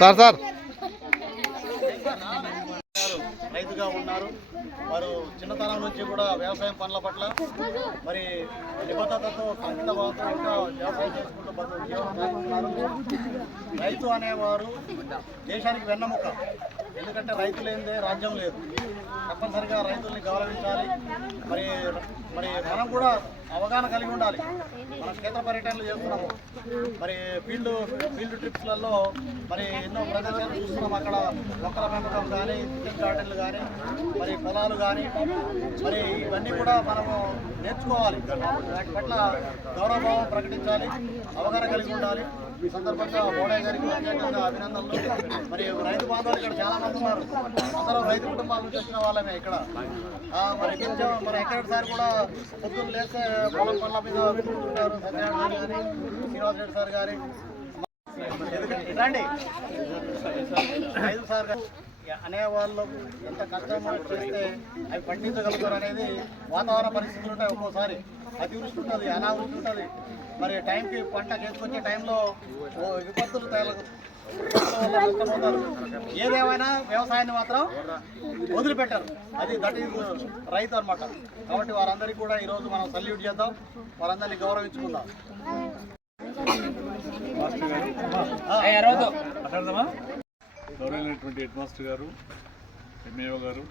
Sir sir రైతుగా ఉన్నారు వారు చిన్నతనం నుంచి కూడా వ్యవసాయం పనుల పట్ల మరి నిబద్ధతతో అంకిత ఇంకా వ్యవసాయం చేసుకుంటూ జీవనం రైతు అనేవారు దేశానికి వెన్నముక ఎందుకంటే రైతు లేనిదే రాజ్యం లేదు. తప్పనిసరిగా రైతుల్ని గౌరవించాలి. మరి మరి మనం కూడా అవగాహన కలిగి ఉండాలి. మనం క్షేత్ర పర్యటనలు చేస్తున్నాము. మరి ఫీల్డ్ ఫీల్డ్ ట్రిప్స్లలో మరి ఎన్నో ప్రదేశాలు చూస్తున్నాం. అక్కడ మొక్కల పెంపకం కానీ కిచెన్ గార్డెన్లు కానీ మరి పొలాలు కానీ. మరి ఇవన్నీ కూడా మనము నేర్చుకోవాలి. వాటి పట్ల గౌరవభావం ప్రకటించాలి. అవగాహన కలిగి ఉండాలి. ఈ సందర్భంగా బోడయ్య గారికి ప్రత్యేకంగా అభినందనలు. మరి రైతు బాంధవులు ఇక్కడ చాలా మంది ఉన్నారు. అందరూ రైతు కుటుంబాల నుంచి వచ్చిన వాళ్ళమే ఇక్కడ. మరి కొంచెం మరి ఎక్కడసారి కూడా పొద్దున్న లేస్తే పొలం పనుల మీద వెతుకుతుంటారు సత్యనారాయణ గారి శ్రీనివాస్ రెడ్డి సార్ గారి. ఎందుకంటే రండి. రైతు సార్ గారు అనే వాళ్ళు ఎంత కష్టం చేస్తే అవి పండించగలుగుతారు అనేది వాతావరణ పరిస్థితులు ఉంటాయి ఒక్కోసారి. అతివృష్టి ఉంటుంది అనావృష్టి ఉంటుంది మరి టైంకి పంట చేసుకొచ్చే టైంలో ఓ విపత్తులు తేల నష్టపోతారు ఏదేమైనా వ్యవసాయాన్ని మాత్రం వదిలిపెట్టారు. అది దట్ ఈజ్ రైతు అన్నమాట. కాబట్టి వారందరికీ కూడా ఈరోజు మనం సల్యూట్ చేద్దాం. వారందరినీ గౌరవించుకుందాం. గౌరవైనటువంటి హెడ్ మాస్టర్ గారు ఎంఏఓ గారు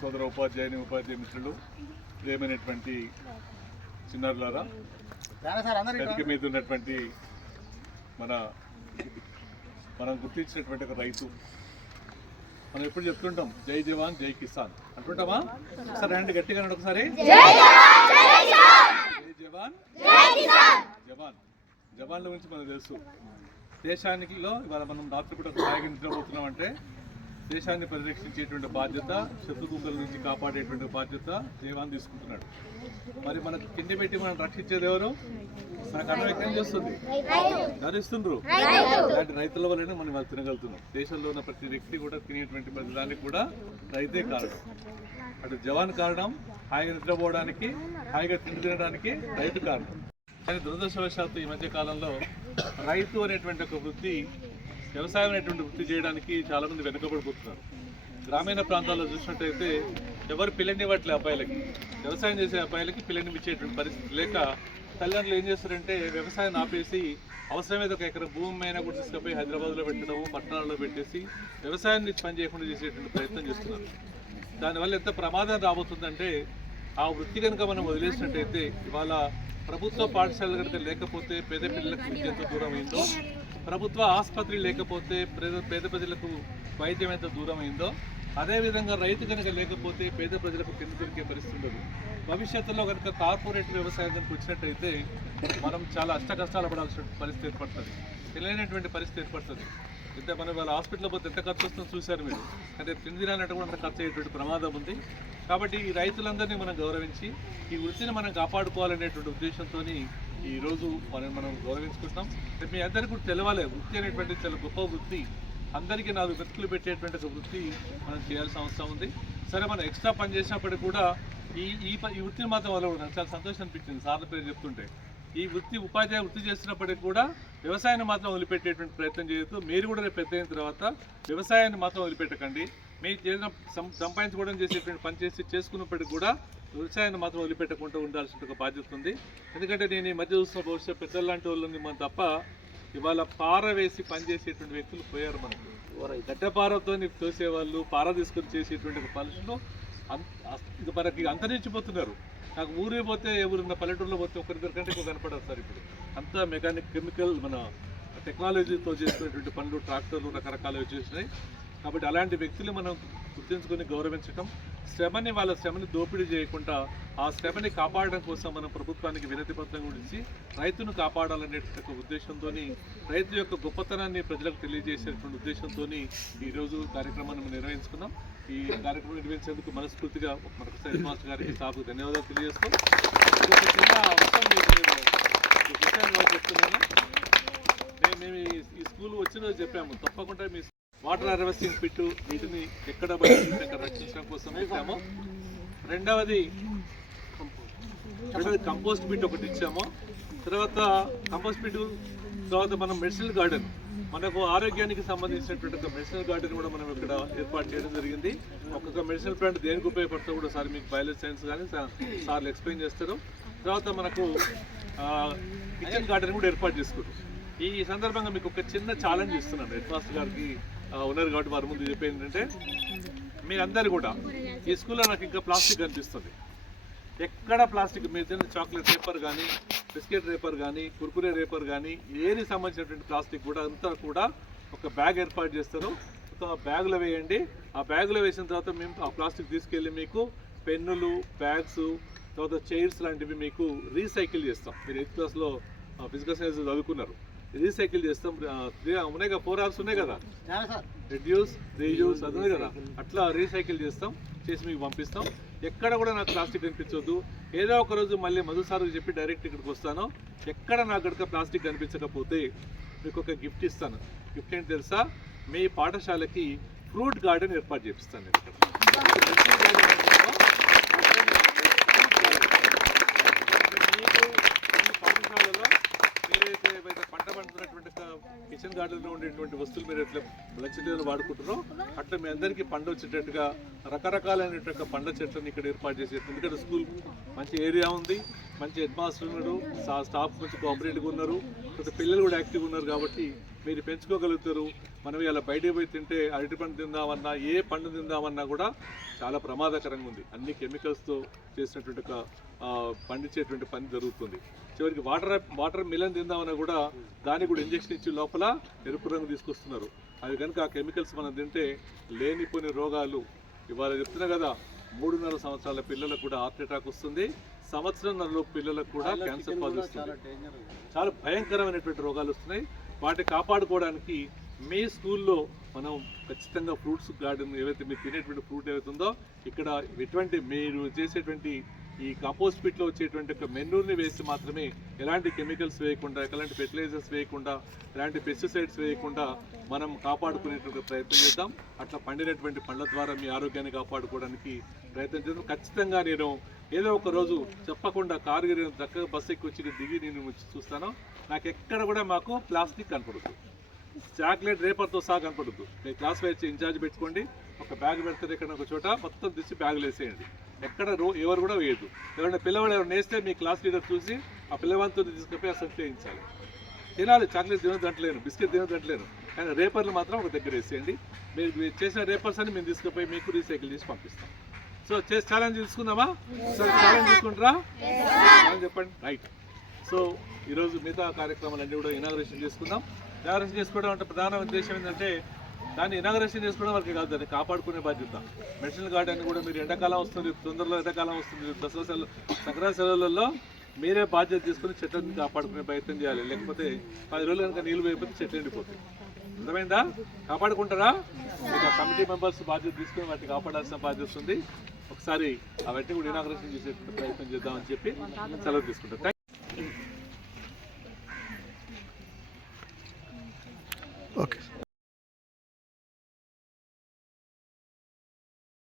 సోదర ఉపాధ్యాయుని ఉపాధ్యాయ మిత్రులు ప్రియమైనటువంటి చిన్నారులారా వేదిక మీద ఉన్నటువంటి మన మనం గుర్తించినటువంటి ఒక రైతు. మనం ఎప్పుడు చెప్తుంటాం జై జవాన్ జై కిసాన్. అంటుంటామా? ఒకసారి రండి గట్టిగా ఒకసారి. జై జవాన్ జవాన్. జవాన్ల గురించి మనకు తెలుసు. దేశానికిలో ఇవాళ మనం రాత్రి కూడా హాయిగా నిద్రపోతున్నాం అంటే దేశాన్ని పరిరక్షించేటువంటి బాధ్యత శత్రుగుంపుల నుంచి కాపాడేటువంటి బాధ్యత దేవాన్ని తీసుకుంటున్నాడు. మరి మనకు కింది పెట్టి మనం రక్షించేది ఎవరు? మనకు అన్నం చేస్తుంది. ధరిస్తుండ్రు. ఇలాంటి రైతుల వల్లనే మనం వాళ్ళు తినగలుగుతున్నాం. దేశంలో ఉన్న ప్రతి వ్యక్తి కూడా తినేటువంటి ప్రతి దానికి కూడా రైతే కారణం. అటు జవాన్ కారణం హాయిగా నిద్రపోవడానికి హాయిగా తిండి తినడానికి రైతు కారణం. కానీ దురదృష్టవశాత్తు ఈ మధ్య కాలంలో రైతు అనేటువంటి ఒక వృత్తి వ్యవసాయం అనేటువంటి వృత్తి చేయడానికి చాలామంది వెనుకబడిపోతున్నారు. గ్రామీణ ప్రాంతాల్లో చూసినట్టయితే ఎవరు పిల్లనివ్వట్లే అబ్బాయిలకి. వ్యవసాయం చేసే అబ్బాయిలకి పిల్లని ఇచ్చేటువంటి పరిస్థితి లేక తల్లిదండ్రులు ఏం చేస్తారంటే వ్యవసాయం ఆపేసి అవసరమైతే ఒక ఎకరం భూమి అయినా కూడా తీసుకుపోయి హైదరాబాద్లో పెట్టడము పట్టణాల్లో పెట్టేసి వ్యవసాయాన్ని పని చేయకుండా చేసేటువంటి ప్రయత్నం చేస్తున్నారు. దానివల్ల ఎంత ప్రమాదం రాబోతుందంటే ఆ వృత్తి కనుక మనం వదిలేసినట్టయితే ఇవాళ ప్రభుత్వ పాఠశాలలు కనుక లేకపోతే పేద పిల్లలకు విద్య ఎంత దూరం అయిందో ప్రభుత్వ ఆసుపత్రి లేకపోతే పేద పేద ప్రజలకు వైద్యం ఎంత దూరం అయిందో అదేవిధంగా రైతు కనుక లేకపోతే పేద ప్రజలకు కింద దొరికే పరిస్థితి ఉండదు. భవిష్యత్తులో కనుక కార్పొరేట్ వ్యవసాయం కనుక వచ్చినట్టయితే మనం చాలా అష్ట కష్టాలు పడాల్సిన పరిస్థితి ఏర్పడుతుంది. తెలియనటువంటి పరిస్థితి ఏర్పడుతుంది. ఇంత మనం వాళ్ళ హాస్పిటల్ పోతే ఎంత ఖర్చు వస్తుందో చూశారు మీరు. అంటే తిండి తినాలంటే కూడా అంత ఖర్చు అయ్యేటువంటి ప్రమాదం ఉంది. కాబట్టి ఈ రైతులందరినీ మనం గౌరవించి ఈ వృత్తిని మనం కాపాడుకోవాలనేటువంటి ఉద్దేశంతో ఈ రోజు మనం మనం గౌరవించుకుంటున్నాం. మీ అందరికీ కూడా తెలవాలి వృత్తి అనేటువంటి చాలా గొప్ప వృత్తి. అందరికీ నాలుగు వెతుకులు పెట్టేటువంటి ఒక వృత్తి మనం చేయాల్సిన అవసరం ఉంది. సరే మనం ఎక్స్ట్రా పని చేసినప్పటికీ కూడా ఈ ఈ ఈ వృత్తిని మాత్రం వల్ల నాకు చాలా సంతోషం అనిపించింది. సార్ల పేరు చెప్తుంటే. ఈ వృత్తి ఉపాధ్యాయ వృత్తి చేస్తున్నప్పటికీ కూడా వ్యవసాయాన్ని మాత్రం వదిలిపెట్టేటువంటి ప్రయత్నం చేయొద్దు. మీరు కూడా రేపు పెద్ద అయిన తర్వాత వ్యవసాయాన్ని మాత్రం వదిలిపెట్టకండి. మీరు చేసిన సంపాదించుకోవడం చేసేటువంటి పని చేసి చేసుకున్నప్పటికీ కూడా వ్యవసాయాన్ని మాత్రం వదిలిపెట్టకుండా ఉండాల్సిన ఒక బాధ్యత ఉంది. ఎందుకంటే నేను ఈ మధ్య చూస్తున్న బహుశా పెద్దలు లాంటి వాళ్ళు మన తప్ప ఇవాళ పార వేసి పనిచేసేటువంటి వ్యక్తులు పోయారు మనకు. గడ్డపారతో తోసేవాళ్ళు పార తీసుకొని చేసేటువంటి పనులు ఇక మనకి అంతరించిపోతున్నారు. నాకు ఊరే పోతే ఎవరున్న పల్లెటూరులో పోతే ఒకరిద్దరు కంటే ఎక్కువ కనపడదు సార్ ఇప్పుడు. అంతా మెకానిక్ కెమికల్ మన టెక్నాలజీతో చేస్తున్నటువంటి పనులు ట్రాక్టర్లు రకరకాలు వచ్చేసినాయి కాబట్టి అలాంటి వ్యక్తులు మనం గుర్తించుకొని గౌరవించడం శ్రమని వాళ్ళ శ్రమని దోపిడీ చేయకుండా ఆ శ్రమని కాపాడడం కోసం మనం ప్రభుత్వానికి వినతి పత్రం గురించి రైతును కాపాడాలనేటువంటి ఉద్దేశంతో రైతు యొక్క గొప్పతనాన్ని ప్రజలకు తెలియజేసేటువంటి ఉద్దేశంతో ఈరోజు కార్యక్రమాన్ని నిర్వహించుకున్నాం. ఈ కార్యక్రమం నిర్వహించేందుకు మనస్ఫూర్తిగా మరొకసారి మాస్టర్ గారికి సాగు ధన్యవాదాలు తెలియజేస్తాం చెప్తున్నాను. మేము ఈ స్కూల్ వచ్చిన చెప్పాము తప్పకుండా మీ వాటర్ హార్వెస్టింగ్ పిట్టు నీటిని ఎక్కడ బయట రక్షించడం కోసం ఇచ్చాము. రెండవది రెండవది కంపోస్ట్ బిట్ ఒకటి ఇచ్చాము. తర్వాత కంపోస్ట్ బిట్ తర్వాత మనం మెడిసినల్ గార్డెన్ మనకు ఆరోగ్యానికి సంబంధించినటువంటి ఒక మెడిసినల్ గార్డెన్ కూడా మనం ఇక్కడ ఏర్పాటు చేయడం జరిగింది. ఒక్కొక్క మెడిసినల్ ప్లాంట్ దేనికి ఉపయోగపడుతుందో కూడా సార్ మీకు బయాలజీ సైన్స్ కానీ సార్లు ఎక్స్ప్లెయిన్ చేస్తారు. తర్వాత మనకు కిచెన్ గార్డెన్ కూడా ఏర్పాటు చేసుకుంటాం. ఈ సందర్భంగా మీకు ఒక చిన్న ఛాలెంజ్ ఇస్తున్నాను హెడ్ మాస్టర్ గారికి. ఉన్నారు కాబట్టి వారి ముందు చెప్పేది ఏంటంటే అందరు కూడా ఈ స్కూల్లో నాకు ఇంకా ప్లాస్టిక్ కనిపిస్తుంది. ఎక్కడ ప్లాస్టిక్? మీరు తిన్న చాక్లెట్ రేపర్ కానీ బిస్కెట్ రేపర్ కానీ కుర్కురే రేపర్ కానీ ఏది సంబంధించినటువంటి ప్లాస్టిక్ కూడా అంతా కూడా ఒక బ్యాగ్ ఏర్పాటు చేస్తారు. ఒక బ్యాగులో వేయండి. ఆ బ్యాగులో వేసిన తర్వాత మేము ఆ ప్లాస్టిక్ తీసుకెళ్ళి మీకు పెన్నులు బ్యాగ్స్ తర్వాత చైర్స్ లాంటివి మీకు రీసైకిల్ చేస్తాం. మీరు ఎయిత్ క్లాస్లో ఫిజికల్ సైన్స్ చదువుకున్నారు. రీసైకిల్ చేస్తాం. ఉన్నాయి కదా ఫోర్ అవర్స్ ఉన్నాయి కదా? సార్. రెడ్యూస్ రీయూస్ అది ఉంది కదా. అట్లా రీసైకిల్ చేస్తాం చేసి మీకు పంపిస్తాం. ఎక్కడ కూడా నాకు ప్లాస్టిక్ కనిపించొద్దు. ఏదో ఒక రోజు మళ్ళీ మధు సార్కి చెప్పి డైరెక్ట్ ఇక్కడికి వస్తాను. ఎక్కడ నాకు గడక ప్లాస్టిక్ కనిపించకపోతే మీకు ఒక గిఫ్ట్ ఇస్తాను. గిఫ్ట్ ఏంటి తెలుసా? మీ పాఠశాలకి ఫ్రూట్ గార్డెన్ ఏర్పాటు చేపిస్తాను నేను ఇక్కడ. ఫ్రూట్ గార్డెన్ అంటామో, మీకు మీ పాఠశాలలో మీరైతే పంట పండుతున్నటువంటి కిచెన్ గార్డెన్లో ఉండేటువంటి వస్తువులు మీరు ఎట్లా లంచ్ టైంలో వాడుకుంటారో అట్లా మీ అందరికీ పండు వచ్చేటట్టుగా రకరకాలైనటువంటి పండ్ల చెట్లను ఇక్కడ ఏర్పాటు చేసే ఎందుకంటే స్కూల్ మంచి ఏరియా ఉంది మంచి హెడ్ మాస్టర్ ఉన్నారు స్టాఫ్ మంచి కోఆపరేటివ్గా ఉన్నారు పిల్లలు కూడా యాక్టివ్గా ఉన్నారు కాబట్టి మీరు పెంచుకోగలుగుతారు. మనం ఇలా బయటికి పోయి తింటే అరటి పండు తిందామన్నా ఏ పండు తిందామన్నా కూడా చాలా ప్రమాదకరంగా ఉంది. అన్ని కెమికల్స్తో చేసినటువంటి ఒక పండించేటువంటి పని జరుగుతుంది. చివరికి వాటర్ వాటర్ మిలన్ తిందామన్నా కూడా దానికి కూడా ఇంజెక్షన్ ఇచ్చి లోపల ఎరుపు రంగు తీసుకొస్తున్నారు. అది కనుక ఆ కెమికల్స్ మనం తింటే లేనిపోని రోగాలు ఇవాళ చెప్తున్నా కదా మూడున్నర సంవత్సరాల పిల్లలకు కూడా హార్ట్ అటాక్ వస్తుంది. సంవత్సరంన్నరలో పిల్లలకు కూడా క్యాన్సర్ బాధిస్తుంది చాలా భయంకరమైనటువంటి రోగాలు వస్తున్నాయి. వాటిని కాపాడుకోవడానికి మీ స్కూల్లో మనం ఖచ్చితంగా ఫ్రూట్స్ గార్డెన్ ఏవైతే మీరు తినేటువంటి ఫ్రూట్ ఏవైతే ఉందో ఇక్కడ ఎటువంటి మీరు చేసేటువంటి ఈ కంపోస్ట్ పిట్లో వచ్చేటువంటి ఒక మెన్యూర్ని వేసి మాత్రమే ఎలాంటి కెమికల్స్ వేయకుండా ఎలాంటి ఫెర్టిలైజర్స్ వేయకుండా ఎలాంటి పెస్టిసైడ్స్ వేయకుండా మనం కాపాడుకునేటువంటి ప్రయత్నం చేద్దాం. అట్లా పండినటువంటి పండ్ల ద్వారా మీ ఆరోగ్యాన్ని కాపాడుకోవడానికి ప్రయత్నం చేద్దాం. ఖచ్చితంగా నేను ఏదో ఒక రోజు చెప్పకుండా కారు నేను చక్కగా బస్సు ఎక్కి వచ్చి దిగి నేను వచ్చి చూస్తాను. నాకు ఎక్కడ కూడా మాకు ప్లాస్టిక్ కనపడదు. చాక్లెట్ రేపర్తో సహా కనపడద్దు మీ క్లాస్ వైజ్ ఇన్ఛార్జ్ పెట్టుకోండి. ఒక బ్యాగ్ పెడతారు ఇక్కడ ఒక చోట మొత్తం తీసి బ్యాగులు వేసేయండి. ఎక్కడ రో ఎవరు కూడా వేయద్దు. ఎవరైనా పిల్లవాడు ఎవరు వేస్తే మీ క్లాస్ లీడర్ చూసి ఆ పిల్లవాడితో తీసుకుపోయి అసలు చేయించాలి తినాలి చాక్లెట్ తినదు అంటలేను బిస్కెట్ తినదు అంటలేను కానీ రేపర్లు మాత్రం ఒక దగ్గర వేసేయండి. మీరు మీరు చేసిన రేపర్స్ అని మేము తీసుకుపోయి మీకు రీసైకిల్ చేసి పంపిస్తాం. సో చేసి ఛాలెంజ్ తీసుకుందామా? సో ఛాలెంజ్ తీసుకుంటారా? ఛాలెంజ్ చెప్పండి. రైట్. సో ఈరోజు మిగతా కార్యక్రమాలన్నీ కూడా ఇనాగరేషన్ చేసుకుందాం. ఇనాగరేషన్ చేసుకోవడం అంటే ప్రధాన ఉద్దేశం ఏంటంటే దాన్ని ఇనాగరేషన్ చేసుకోవడం వారికి కాదు దాన్ని కాపాడుకునే బాధ్యత. మెడిసినల్ గార్డెన్ కూడా మీరు ఎండాకాలం వస్తుంది తొందరలో ఎండాకాలం వస్తుంది దసరా సెలవు సంక్రాంతి సెలవులలో మీరే బాధ్యత తీసుకుని చెట్లను కాపాడుకునే ప్రయత్నం చేయాలి. లేకపోతే పది రోజులు కనుక నీళ్ళు పోయిపోతే చెట్లు ఎండిపోతుంది. అర్థమైందా? కాపాడుకుంటారా? ఇక కమిటీ మెంబర్స్ బాధ్యత తీసుకుని వాటిని కాపాడాల్సిన బాధ్యత ఉంది. ఒకసారి అవన్నీ కూడా ఇనాగ్రేషన్ చేసే ప్రయత్నం చేద్దామని చెప్పి సెలవు తీసుకుంటాం. ఓకే